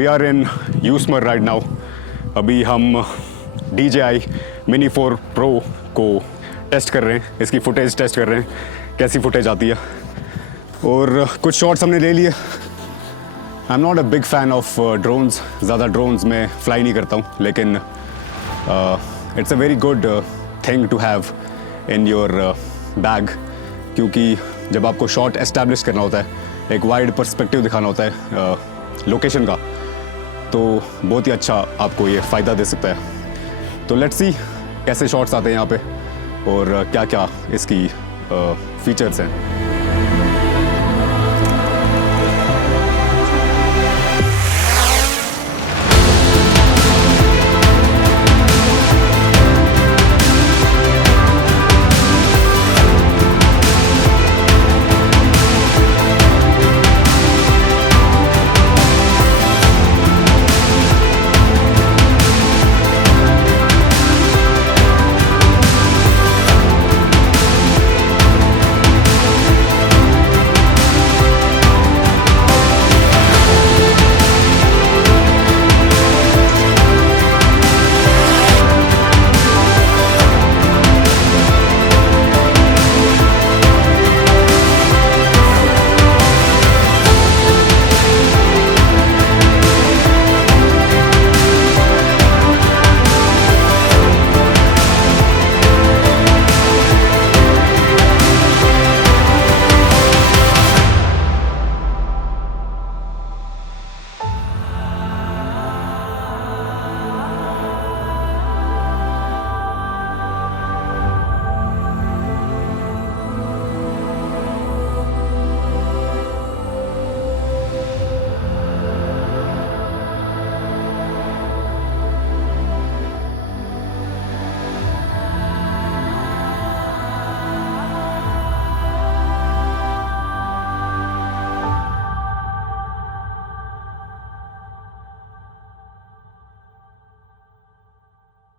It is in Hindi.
We are in Yusmarg right now. अभी हम DJI Mini 4 Pro को टेस्ट कर रहे हैं, इसकी फुटेज टेस्ट कर रहे हैं कैसी फुटेज आती है। और कुछ शॉट्स हमने ले लिए। I am not a big fan of drones, ज़्यादा ड्रोन्स में फ्लाई नहीं करता हूँ, लेकिन it's a very good thing to have in your bag, क्योंकि जब आपको शॉट एस्टैब्लिश करना होता है, एक वाइड पर्सपेक्टिव दिखाना होता है लोकेशन का, तो बहुत ही अच्छा आपको ये फ़ायदा दे सकता है। तो लेट्स सी कैसे शॉट्स आते हैं यहाँ पे और क्या क्या इसकी फीचर्स हैं।